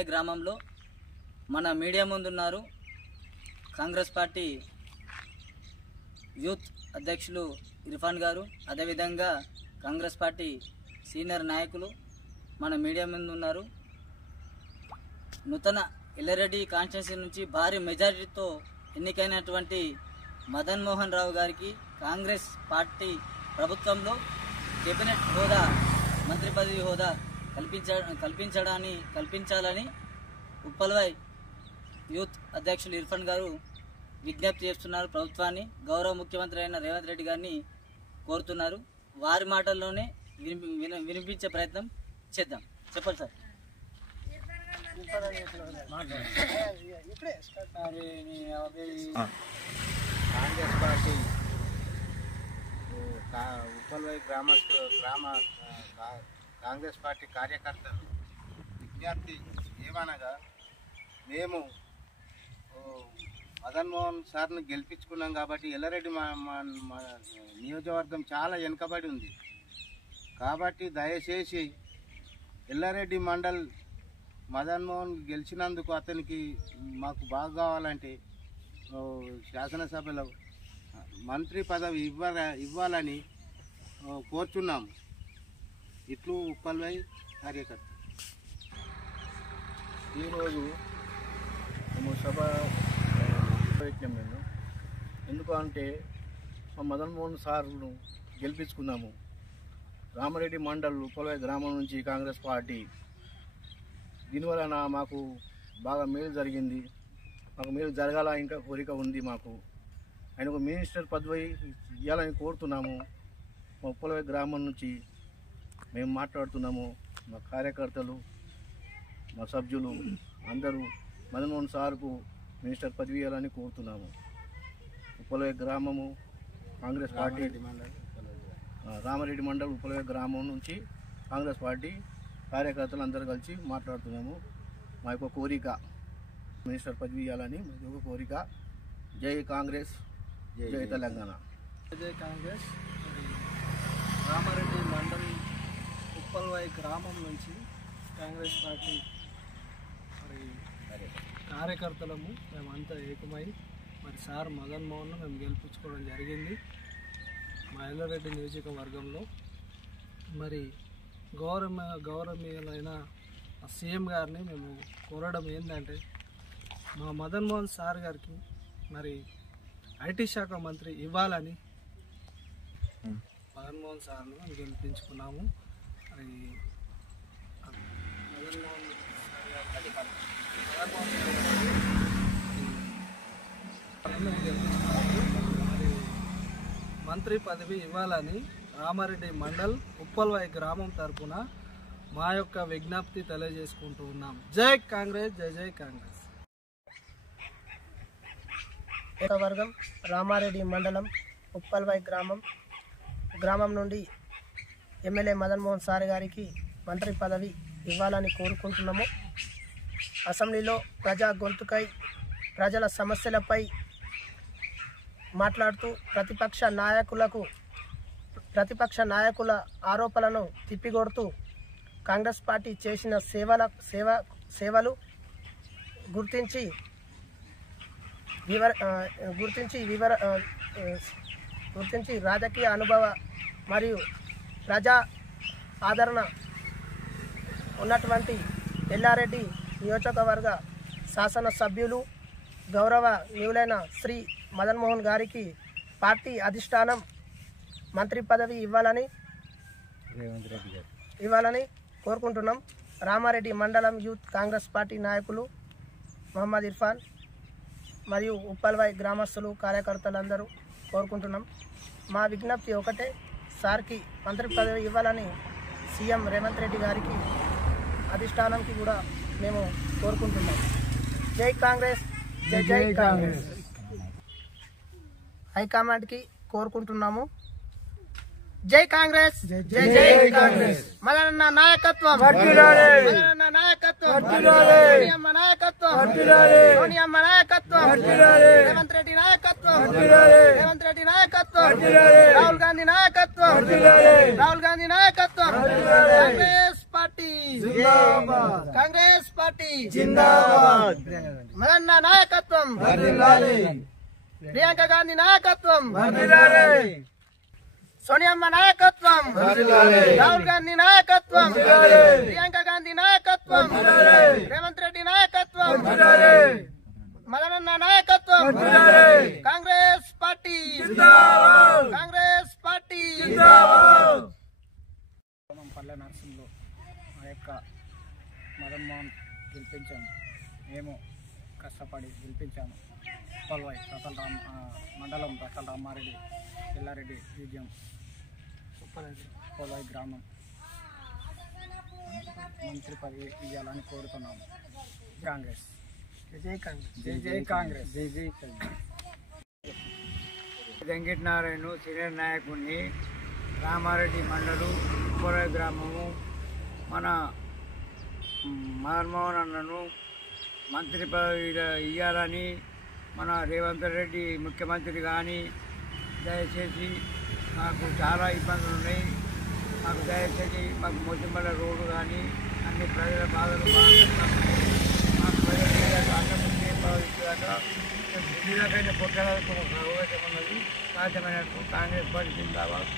ఉప్పల్వై గ్రామంలో మన మీడియా ముందున్నారు కాంగ్రెస్ పార్టీ యూత్ అధ్యక్షులు ఇర్ఫాన్ గారు, అదేవిధంగా కాంగ్రెస్ పార్టీ సీనియర్ నాయకులు మన మీడియా ముందు ఉన్నారు. నూతన ఎల్లారెడ్డి కాన్స్టిట్యున్సీ నుంచి భారీ మెజారిటీతో ఎన్నికైనటువంటి మదన్ మోహన్ రావు గారికి కాంగ్రెస్ పార్టీ ప్రభుత్వంలో కేబినెట్ హోదా, మంత్రి పదవి హోదా కల్పించాలని ఉప్పల్వై యూత్ అధ్యక్షులు ఇర్ఫాన్ గారు విజ్ఞప్తి చేస్తున్నారు. ప్రభుత్వాన్ని, గౌరవ ముఖ్యమంత్రి అయిన రేవంత్ రెడ్డి గారిని కోరుతున్నారు. వారి మాటల్లోనే వినిపించే ప్రయత్నం చేద్దాం. చెప్పండి సార్. కాంగ్రెస్ పార్టీ ఉప్పల్వై కాంగ్రెస్ పార్టీ కార్యకర్తలు విజ్ఞప్తి ఏమనగా, మేము మదన్ మోహన్ సార్ను గెలిపించుకున్నాం కాబట్టి ఎల్లారెడ్డి మా నియోజకవర్గం చాలా వెనుకబడి ఉంది. కాబట్టి దయచేసి ఎల్లారెడ్డి మండల్ మదన్ మోహన్ గెలిచినందుకు అతనికి మాకు బాగా కావాలంటే శాసనసభలో మంత్రి పదవి ఇవ్వాలని కోరుచున్నాము. ఇట్లు ఉప్పల్వై కార్యకర్త. ఈరోజు మేము సభ ప్రయత్నం నేను ఎందుకు అంటే మా మదన్ మోహన్ సార్ను గెలిపించుకున్నాము. రామారెడ్డి మండల్ ఉప్పల్వై గ్రామం నుంచి కాంగ్రెస్ పార్టీ. దీనివలన మాకు బాగా మేలు జరిగింది. మాకు మేలు జరగాల ఇంకా కోరిక ఉంది. మాకు ఆయనకు మినిస్టర్ పదవి ఇవ్వాలని కోరుతున్నాము. మా ఉప్పల్వై గ్రామం నుంచి మేము మాట్లాడుతున్నాము. మా కార్యకర్తలు, మా సభ్యులు అందరూ మదన్ మోహన్ సార్కు మినిస్టర్ పదవి ఇవ్వాలని కోరుతున్నాము. ఉప్పల్వై గ్రామము కాంగ్రెస్ పార్టీ, రామారెడ్డి మండల్ ఉప్పల్వై గ్రామం నుంచి కాంగ్రెస్ పార్టీ కార్యకర్తలు అందరూ కలిసి మాట్లాడుతున్నాము. మా యొక్క కోరిక మినిస్టర్ పదవి ఇవ్వాలని మా యొక్క కోరిక. జై కాంగ్రెస్, జై తెలంగాణ. జై కాంగ్రెస్. రామారెడ్డి మండల్ ఉప్పల్వై గ్రామం నుంచి కాంగ్రెస్ పార్టీ కార్యకర్తలము మేమంతా ఏకమై సార్ మదన్ మోహన్ మేము గెలిపించుకోవడం జరిగింది. మా ఎల్లారెడ్డి నియోజకవర్గంలో గౌరవనీయులైన సీఎం గారిని మేము కోరడం ఏంటంటే, మా మదన్ మోహన్ సార్ గారికి ఐటీ శాఖ మంత్రి ఇవ్వాలని మదన్ మోహన్ సార్ను మేము గెలిపించుకున్నాము. మదన్ మోహన్ మంత్రి పదవి ఇవ్వాలని రామారెడ్డి మండల్ ఉప్పల్వై గ్రామం తరపున మా యొక్క విజ్ఞప్తి తెలియజేసుకుంటూ ఉన్నాం. జై కాంగ్రెస్, జై జై కాంగ్రెస్. వర్గం రామారెడ్డి మండలం ఉప్పల్వై గ్రామం నుండి ఎమ్మెల్యే మదన్ మోహన్ సార్ గారికి మంత్రి పదవి ఇవ్వాలని కోరుకుంటున్నాము. అసెంబ్లీలో ప్రజా గొంతుకై ప్రజల సమస్యలపై మాట్లాడుతూ ప్రతిపక్ష నాయకుల ఆరోపణలను తిప్పికొడుతూ కాంగ్రెస్ పార్టీ చేసిన సేవలు గుర్తించి రాజకీయ అనుభవ మరియు ప్రజా ఆదరణ ఉన్నటువంటి ఎల్లారెడ్డి నియోజకవర్గ శాసనసభ్యులు గౌరవనీయులైన శ్రీ మదన్ మోహన్ గారికి పార్టీ అధిష్టానం మంత్రి పదవి ఇవ్వాలని కోరుకుంటున్నాం. రామారెడ్డి మండలం యూత్ కాంగ్రెస్ పార్టీ నాయకులు మహమ్మద్ ఇర్ఫాన్ మరియు ఉప్పల్వై గ్రామస్తులు, కార్యకర్తలందరూ కోరుకుంటున్నాం. మా విజ్ఞప్తి ఒకటే, సార్కి మంత్రి పదవి ఇవ్వాలని సీఎం రేవంత్ రెడ్డి గారికి అధిష్టానానికి కూడా మేము కోరుకుంటున్నాం. జై కాంగ్రెస్, జై జై కాంగ్రెస్. హైకమాండ్కి కోరుకుంటున్నాము. జై కాంగ్రెస్, జై జై కాంగ్రెస్. మదనన్న నాయకత్వం, మదనన్న నాయకత్వం, సోనియమ్మ నాయకత్వం, సోనియమ్మ నాయకత్వం, రేవంత్ రెడ్డి నాయకత్వం, రేవంత్ రెడ్డి నాయకత్వం, రాహుల్ గాంధీ నాయకత్వం, రాహుల్ గాంధీ నాయకత్వం. కాంగ్రెస్ పార్టీ. జిందాబాద్ కాంగ్రెస్ పార్టీ జిందాబాద్ మదన్న నాయకత్వం వర్ధిల్లాలి ప్రియాంక గాంధీ నాయకత్వం వర్ధిల్లాలి సోనియమ్మ నాయకత్వం వర్ధిల్లాలి రాహుల్ గాంధీ నాయకత్వం వర్ధిల్లాలి ప్రియాంక గాంధీ నాయకత్వం వర్ధిల్లాలి రేవంత్ రెడ్డి నాయకత్వం వర్ధిల్లాలి మదనన్న నాయకత్వం వర్ధిల్లాలి కాంగ్రెస్ పార్టీ జిందాబాద్ కాంగ్రెస్ పార్టీ జిందాబాద్ పల్లె నర్సింగ్లో మా యొక్క మదన్ మోహన్ గెలిపించాము. మేము కష్టపడి గెలిపించాము. ఉప్పల్వాయి మండలం రతల రామారెడ్డి ఎల్లారెడ్డి రీజియం ఉప్పల్వాయి గ్రామం మంత్రి పదవి ఇవ్వాలని కోరుతున్నాము. కాంగ్రెస్ జై కాంగ్రెస్ జై జై కాంగ్రెస్ జై జై కాంగ్రెస్. వెంకటనారాయణ సీనియర్ నాయకుడిని, రామారెడ్డి మండలం ఉప్పల్వాయి గ్రామము. మన మదన్మోహన్ అన్నను మంత్రి పదవి ఇవ్వాలని మన రేవంత్ రెడ్డి ముఖ్యమంత్రి కానీ దయచేసి మాకు చాలా ఇబ్బందులు ఉన్నాయి. మాకు దయచేసి మాకు మొద్దిమల్ల రోడ్డు కానీ అన్ని ప్రజల బాధలు మాకు ప్రజలు అన్నం భావించాక జిల్లాకైనా పొట్టడానికి ఒక అవకాశం ఉన్నది. సాధ్యమైనట్టు కాంగ్రెస్ పార్టీ జిందాబాద్.